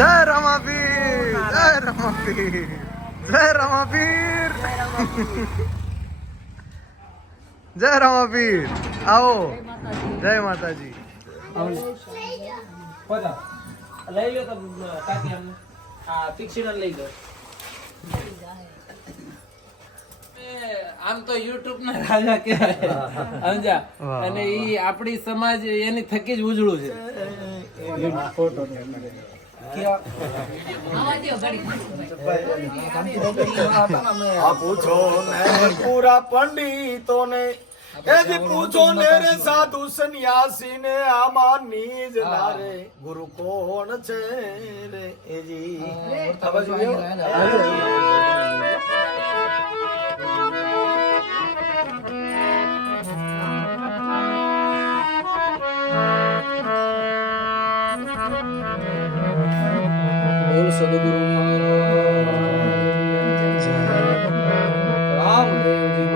જય રમાપીર, જય રમાપીર, જય રમાપીર, જય રમાપીર. આવો, જય માતાજી. લઈ લો તો કાકી અમને આ પિક્ચર લઈ લો. આમ તો યુટ્યુબ ના રાજા કહેવાય સમજા, અને ઈ આપણી સમાજ એની થકી જ ઉજળું છે. પૂછો ને પૂરા પંડિતો ને પૂછો ને રે સાધુ સન્યાસી ને આમાં નીજ નારે ગુરુ કોણ છે રે એજી. બોલ સદગુરુ મહારાજ રામદેવજી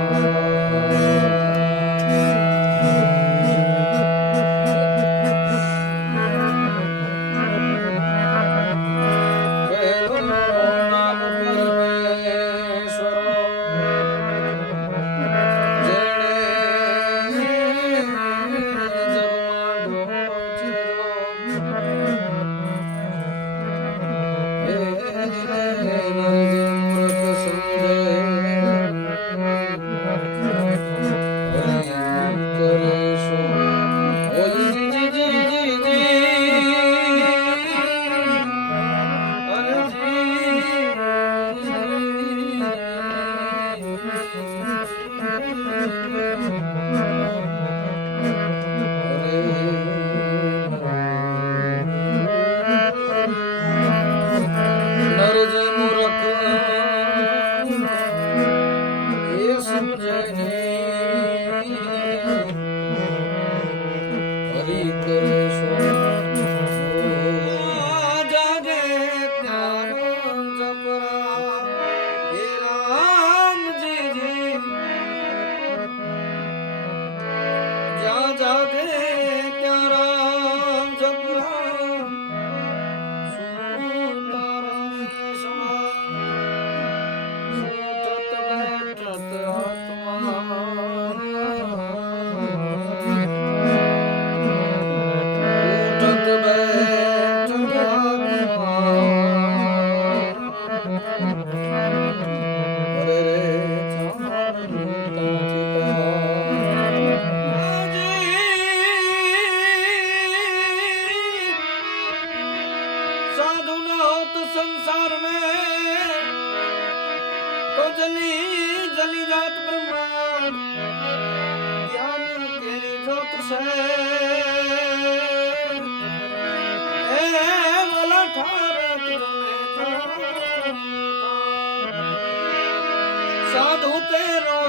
સાધુ તેરો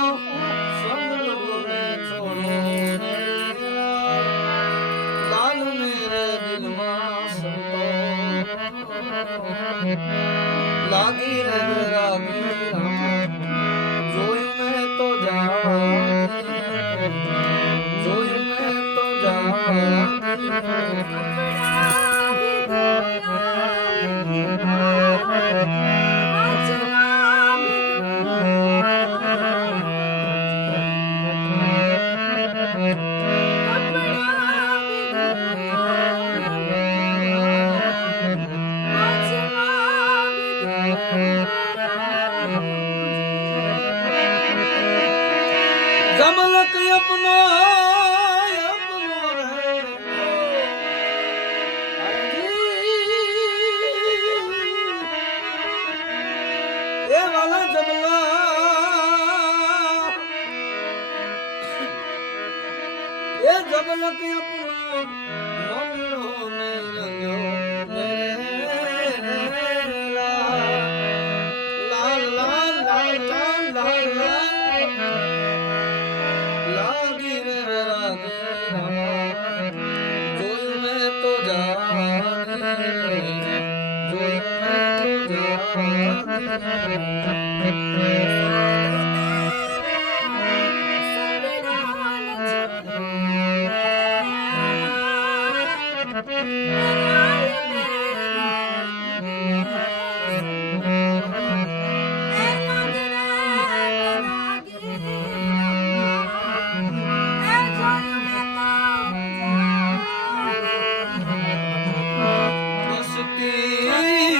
સંગ છોડો લાલ મેરે દિલમાં સંતો લાગી રે રાગી જોયું મેં તો જોયું મેં તો जमलक अपनो ये वाला जमला ये जमलक अपनो मंगलो में रंगो लाल लाल लाल लाल लाल लागी रे रागी जोई में तो जागी जोई में तो जागी दोस्ती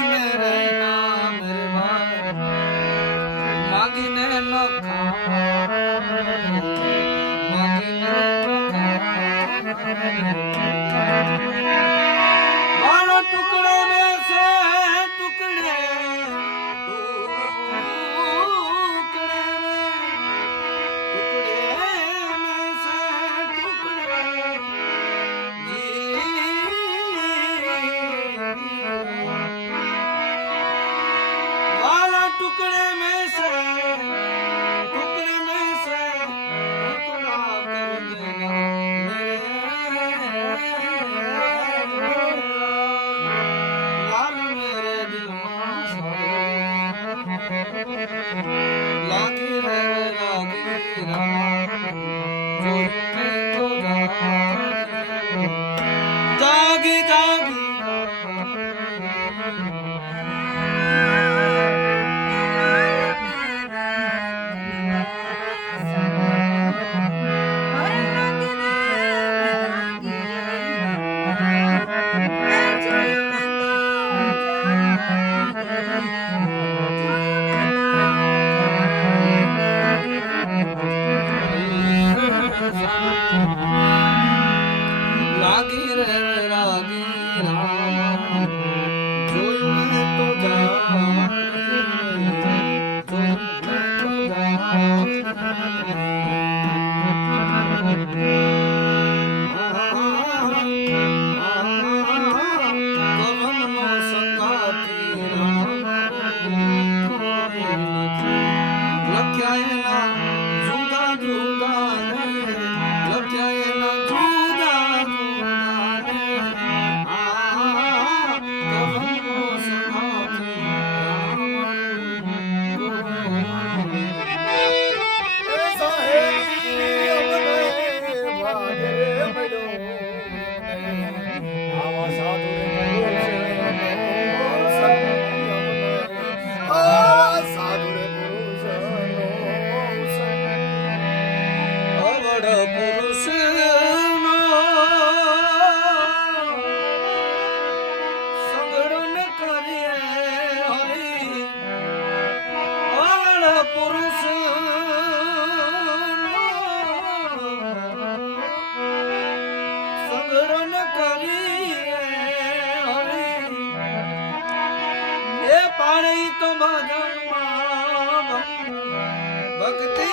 मेरे नाम रे भाई मांगने न खा मांगने न मानो टुकड़े में से टुकड़े टुकड़े में से टुकड़े में से टुकड़ा कर देना लाल मेरे दिल लागी रे लागी जागी जागी लागी रे लागी जोયું મેં તો ગગનનો સંગાતી લખ્યા એના જુદા જુદા લખ્યા એના જુદા પાણી તો ભજનમાં ભક્તિ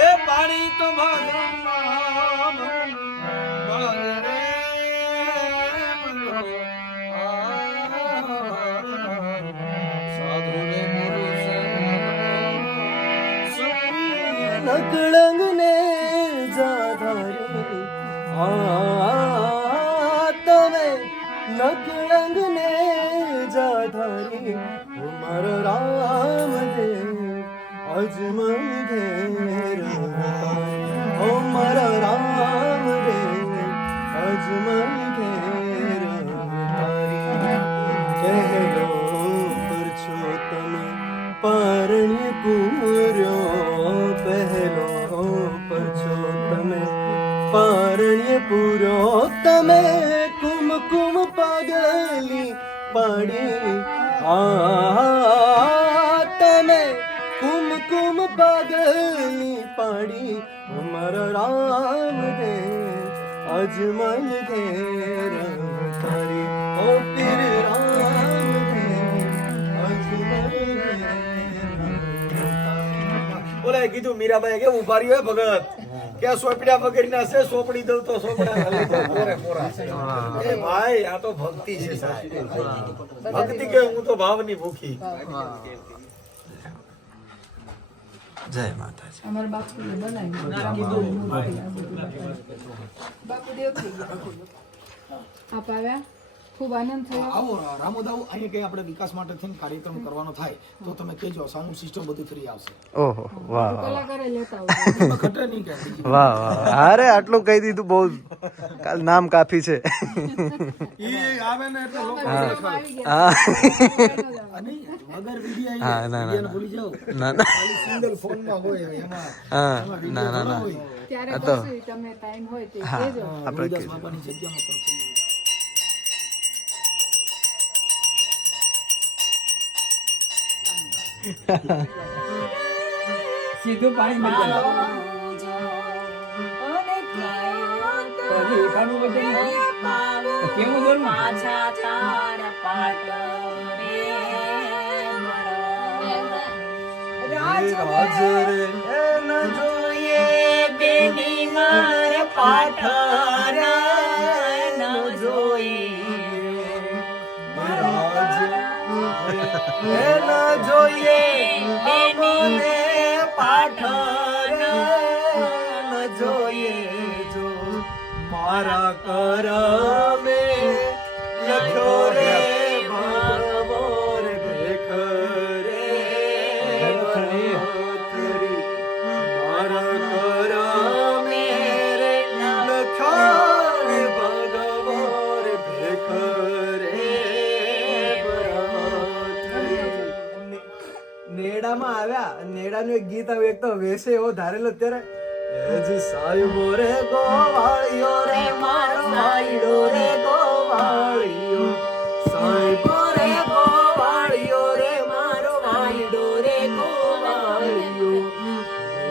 એ પાણી તો ભજનમાં ભગરે સાધુ રે પુરુષ નકળંગ ને જાધારી તમે નકળંગ ને જાધારી ઉમર રામ દેવ અજમન ઘેર ઉમર રામ દેવ અજમન ઘેર કહેલો પર છો તમે પરણ્ય પૂર્યો પહેલો પર છો તમે પરણ્ય પૂર્યો તમે કુમકુમ પાગલી પાડી તમે કુમકુમ પાગલી પાડી ઉમર રામ દેવ અજમન ઘેર તારી ઓ પીર રામ દેવ અજમન બોલાય કીધું મીરાબાઈ કે ઉભા રહ્યો ભગત કે સોપડ્યા વગર ના છે સોપડી દઉં તો સોપડા પોરે પોરા એ ભાઈ આ તો ભક્તિ છે સાહેબ ભક્તિ કે હું તો ભાવની ભૂખી જય માતાજી અમારા બાપુએ બનાવ્યું બાપુ દેવ થઈ ગયા આપ આવ્યા ખૂબ આનંદ થયો. આવો રામોદ આવો, અહીંયા કઈ આપણે વિકાસ માટે થઈને કાર્યક્રમ કરવાનો થાય તો તમે કહેજો, સાઉન્ડ સિસ્ટમ બધું ફ્રી આવશે. ઓહો વાહ વાહ કલાકારે લેતા આવજો. એમાં ઘટે નહીં કાંઈ. વાહ વાહ અરે આટલું કહી દીધું બહુ કાલ નામ કાફી છે ઈ આવે ને એટલે લોકો આવી ગયા. હા અને વગર વિડિયા હા, ના, ના, વિડિયાને ભૂલી જાઓ. ના ના ખાલી સિંગલ ફોનમાં હોય એમાં હા એમાં ના ના ના હોય. ત્યારે આ તો- કશું તમે ટાઈમ હોય તે હા. કહેજો. આપણે ગુરુદાસ બાપાની જગ્યામાં પણ free હોય. સીધું પાણી નીકળે. પછી એકાનું વચન કેવું જરૂર? પાછા તારા પાટ રે રાજ રે ન જોઈએ બેની મારે પાઠ ન જોઈએ રાજ એ ન જોઈએ અમને પાઠ ન જોઈએ જો મારા કરમે લખ્યો રે ભગવો રે ભેખ રે ભરતરી. મારા કરમે રે લખ્યો રે ભગવો રે ભેખ રે ભરતરી. નેડામાં આવ્યા, નેડાનું એક ગીત આવ્યું, એક તો વેસે એવો ધારેલો ત્યારે જી સાહેબો રે ગોવાળિયો રે મારો ભાઈડો રે ગોવાળિયો, સાહેબો રે ગોવાળિયો રે મારો ભાઈડો રે ગોવાળિયો.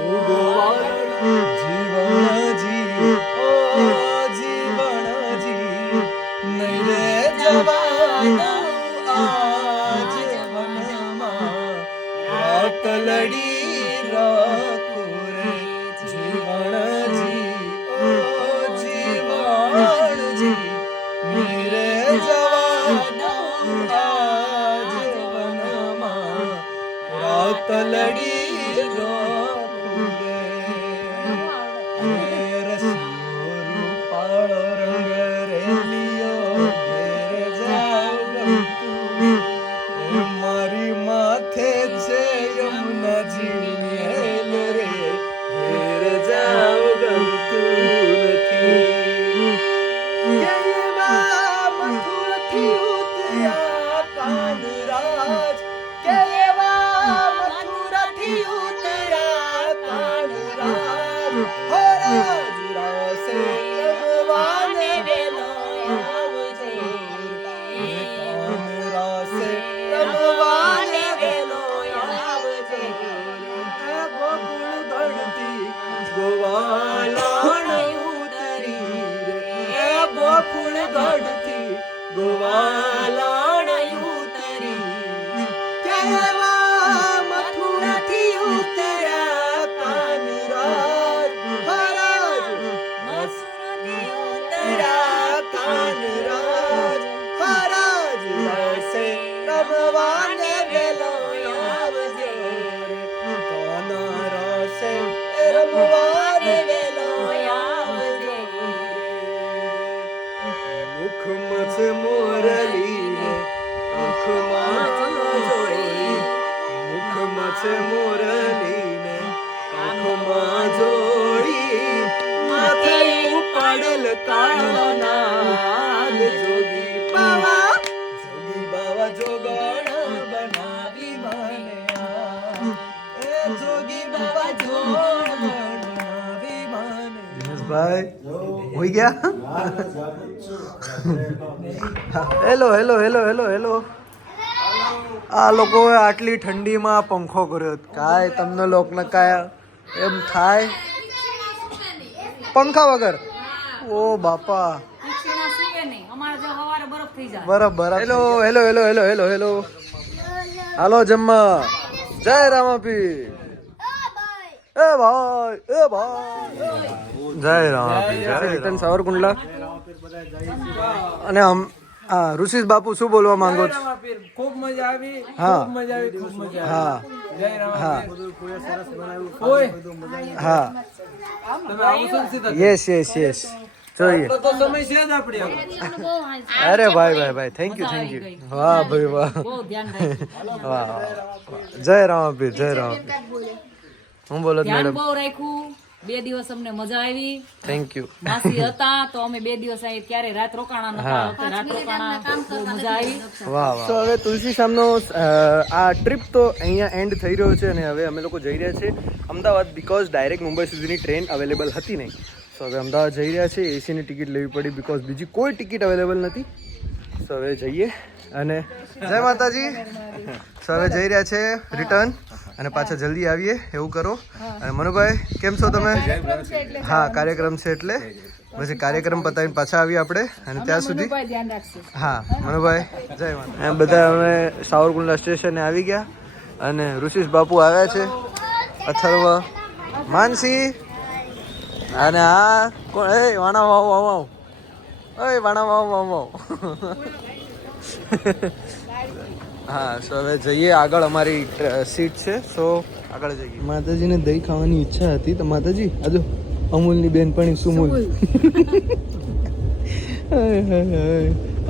હું ગોવાળિયો જીવનજી ઓ જીવનજી નહીં રે જવાનો આજ વનમાં રાતલડી રાખુરે જીવનજી ઓ જીવનજી મેરે જવાનો આજ વનમાં રાતલડી રાખુરે. રૂપાળો રંગ રેલિયો ઘેર જાવ ગમતું, એ મારી માથે છે યમુનાજી હેલ રે ઘેર જાવ ગમતું નથી. કેવા મથુરથી ઉતર્યા કાનરાજ, કેવા મથુરથી ઉતર્યા કાનરાજ. હરાજ રાસે રમવાને વેલો આવજે, કાનરાસે રમવાને વેલો આવજે. એ ગોકુળ ધરતી ગોવાલાણ ઉતરી રે, એ ગોકુળ ધરતી ગોવાલાણ ઉતરી. કેવા મથુરાથી ઉતર્યા કાનરાજ, હરાજ મથુરાથી ઉતર્યા કાનરાજ. હરાજ રાસે રમવાને વેલો આવજે, કાના રાસે રમવાને વેલો આવજે. મુખમાં છે મોરલી ને આંખમાં જોઈ, મુખમાં છે મોરલી ને આંખમાં જોડી. માથે ઉપાડેલ કાળો નાગ જોગી બાવા, જોગી બાવા જોગણ બનાવી મને આ, એ જોગી બાવા જોગણ બનાવી મને. દિનેશભાઈ હોઈ ગયા? Hello hello hello hello hello. આ લોકોએ આટલી ઠંડીમાં પંખો કર્યો, કાંઈ તમને લોકને કાંઈ એમ થાય પંખા વગર? ઓ બાપા પીછીના સુવે નહીં, અમારે જો સવારે બરફ થઈ જાય. બરાબર. Hello hello hello hello hello hello. હાલો જમવા. જય રામાપી. એ ભાઈ એ ભાઈ. જય રામાપી. જય રીટન સાવરકુંડલા. અને હા ઋષિશ બાપુ શું બોલવા માંગો છો? ખૂબ મજા આવી, હા. ખૂબ મજા આવી, ખૂબ મજા હા આવી. જય રામ. હા ઓય, હા તમે આવો છો ને સીધા? Yes yes yes. જોઈએ. તો સમય છે જ આપણે હવે. અરે ભાઈ થેન્ક યુ વાહ ભાઈ વાહ બહુ ધ્યાન રાખ્યું વાહ વાહ. જય રામાપીર જય રામાપીર. હું બોલો ધ્યાન મેડમ? બહુ રાખ્યું 2 દિવસ અમને મજા આવી થેન્ક યુ. માસી હતા તો અમે 2 દિવસ અહીં ક્યારે રાત રોકાણા નતા વખતે રાત રોકાણા બહુ મજા આવી વાહ વાહ. તો હવે તુલસી શામનો આ ટ્રીપ તો અહીંયા એન્ડ થઈ રહ્યો છે અને હવે અમે લોકો જઈ રહ્યા છીએ અમદાવાદ બીકોઝ ડાયરેક્ટ મુંબઈ સુધીની ટ્રેન અવેલેબલ હતી નહીં. સો હવે અમદાવાદ જઈ રહ્યા છીએ. એસીની ટિકિટ લેવી પડી બીકોઝ બીજી કોઈ ટિકિટ અવેલેબલ નથી. સો હવે જઈએ અને જય માતાજી. સો હવે જઈ રહ્યા છે રિટર્ન અને પાછા જલ્દી આવીએ એવું કરો. અને મનુભાઈ કેમ છો તમે? હા કાર્યક્રમ છે એટલે પછી કાર્યક્રમ પતાવીને પાછા આવીએ આપણે અને ત્યાં સુધી ધ્યાન રાખશે. હા મનુભાઈ જય માતા. એમ બધા અમે સાવરકુંડલા સ્ટેશને આવી ગયા અને ઋષિશ બાપુ આવ્યા છે. અથર્વ માનસી અને આ કોણ? એ વાણા વાવ વાવ વાવ. ઓય વાણા વાવ વાવ વાવ. હા સો હવે જઈએ આગળ. અમારી સીટ છે સો આગળ જઈએ. માતાજીને દહીં ખાવાની ઈચ્છા હતી તો માતાજી આજો અમૂલની બેનપણી સુમૂલ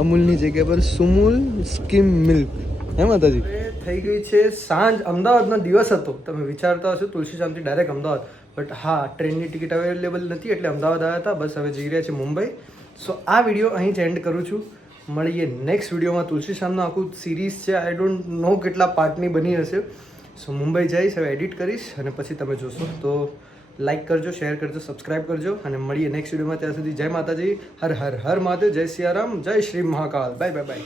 અમૂલની જગ્યા પર સુમૂલ સ્કીમ મિલ્ક. હે માતાજી. થઈ ગઈ છે સાંજ. અમદાવાદનો દિવસ હતો. તમે વિચારતા હશો તુલસી શામથી ડાયરેક્ટ અમદાવાદ, બટ હા ટ્રેનની ટિકિટ અવેલેબલ નથી એટલે અમદાવાદ આવ્યા હતા. બસ હવે જઈ રહ્યા છે મુંબઈ. સો આ વિડીયો અહીં જ એન્ડ કરું છું. મળીએ નેક્સ્ટ વિડીયોમાં. તુલસી શામનું આખું સિરીઝ છે. આઈ ડોન્ટ નો કેટલા પાર્ટની બની હશે. સો મુંબઈ જઈશ હવે એડિટ કરીશ અને પછી તમે જોશો. તો લાઈક કરજો, શેર કરજો, સબસ્ક્રાઈબ કરજો અને મળીએ નેક્સ્ટ વિડીયોમાં. ત્યાં સુધી જય માતાજી. હર હર હર મહાદેવ. જય સિયારામ. જય Shri Mahakal. Bye bye bye.